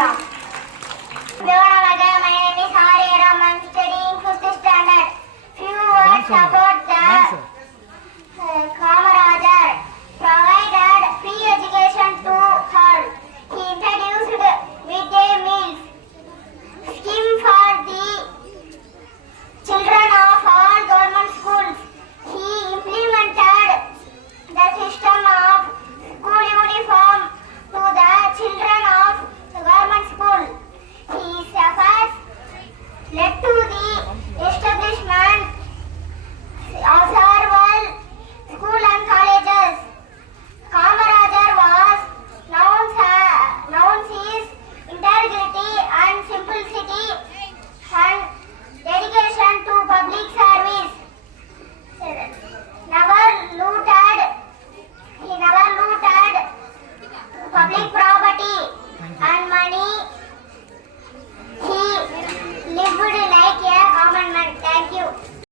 My name is Hari Ram. I'm studying 5th standard. Few words about the